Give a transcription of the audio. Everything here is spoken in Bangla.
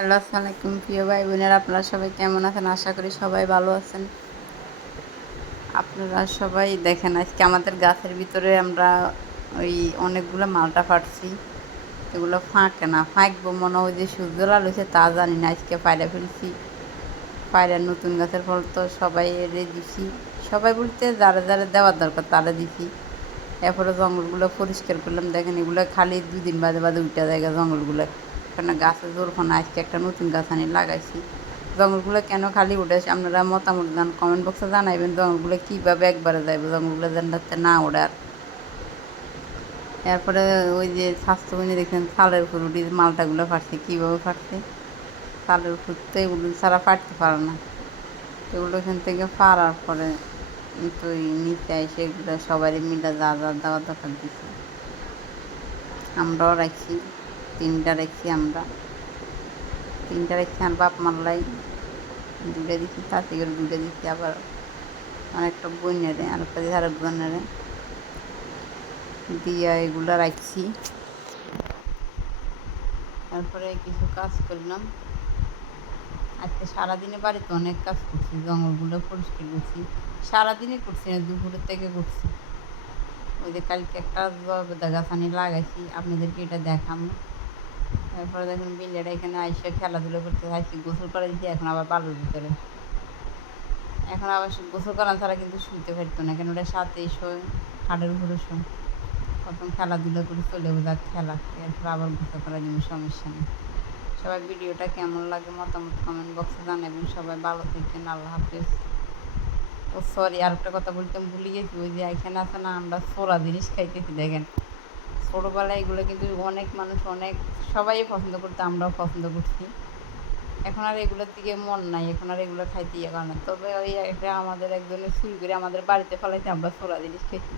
হ্যালো, আসসালামু আলাইকুম প্রিয় ভাই বোনেরা, আপনারা সবাই কেমন আছেন? আশা করি সবাই ভালো আছেন। আপনারা সবাই দেখেন, আজকে আমাদের গাছের ভিতরে আমরা ওই অনেকগুলো মালটা ফাটছি। এগুলো ফাঁকে না, ফাঁকবো মনে হয় যে সূর্য লাল হয়েছে তা জানি না। আজকে পায়রা ফেলছি, পায়রা নতুন গাছের ফল তো সবাই এড়ে দিছি। সবাই বলতে যারা যারা দেওয়ার দরকার তারা দিছি। এরপরে জঙ্গলগুলো পরিষ্কার করলাম। দেখেন এগুলো খালি 2 দিন বাদে বাদে উঠে যায় জঙ্গলগুলো, কারণ গাছের জোরখানা আজকে একটা নতুন গাছ আনি লাগাইছি। জঙ্গলগুলো কেন খালি উঠেছে আপনারা মতামত জান, কমেন্ট বক্সে জানাইবেন। জঙ্গলগুলো কীভাবে একবারে যাইবে, জঙ্গলগুলো যাতে না ওড়ার। এরপরে ওই যে স্বাস্থ্যবিনী দেখেন ছালের উপর উঠে মালটাগুলো ফাটছে, কীভাবে ফাটছে। ছালের উপর তো এগুলো ছাড়া ফাটতে পারে না। এগুলো এখান থেকে ফাড়ার পরে তো নিচে এসে এগুলো সবাই মিলে যা যা দেওয়া দরকার দিচ্ছে। আমরাও রাখছি, 3টা রাখছি, আমরা 3টা রাখছি। আর বাপ মারলাই 2টা দিচ্ছি, চাষি করে 2টা দিচ্ছি। আবার অনেকটা বন্যারে আর একটা দিয়ে আরেক বন্যারে দিয়া এগুলো রাখছি। তারপরে কিছু কাজ করলাম আজকে সারাদিনে। বাড়িতে অনেক কাজ করছি, জঙ্গলগুলো পরিষ্কার করছি। সারাদিনে করছি না, দুপুরের থেকে করছি। ওই যে কালকে একটা জয়বেদা গাছ আনি লাগাইছি, আপনাদেরকে এটা দেখাম। তারপরে দেখুন বিলেরা এখানে আইসে খেলাধুলো করতে আইসি, গোসল করে দিচ্ছি। এখন আবার বালুর ভিতরে, এখন আবার গোসল করা ছাড়া কিন্তু শুনতে পারতো না, কেন ওটা সাথেই শোয়, হাড়ের উপরে শোয়। প্রথম খেলাধুলো করে চলে যাক খেলা, এরপর আবার গোসল করা জিনিস সমস্যা নেই। সবাই ভিডিওটা কেমন লাগে মতামত কমেন্ট বক্সে জানাবেন। সবাই ভালো থাকবেন, আল্লাহ হাফেজ। ও সরি, আর একটা কথা বলতাম ভুলে গেছি। ওই যে এখানে আছে না, আমরা সোরা জিনিস খাইতেছি। দেখেন ছোটোবেলায় এগুলো কিন্তু অনেক মানুষ অনেক সবাই পছন্দ করতো, আমরাও পছন্দ করছি। এখন আর এগুলোর দিকে মন নাই, এখন আর এগুলো খাইতে ইয়ে করে না। তবে ওই একটা আমাদের একজনের চুরি করে আমাদের বাড়িতে ফেলাইতে আমরা ছোড়া জিনিস খেয়েছি।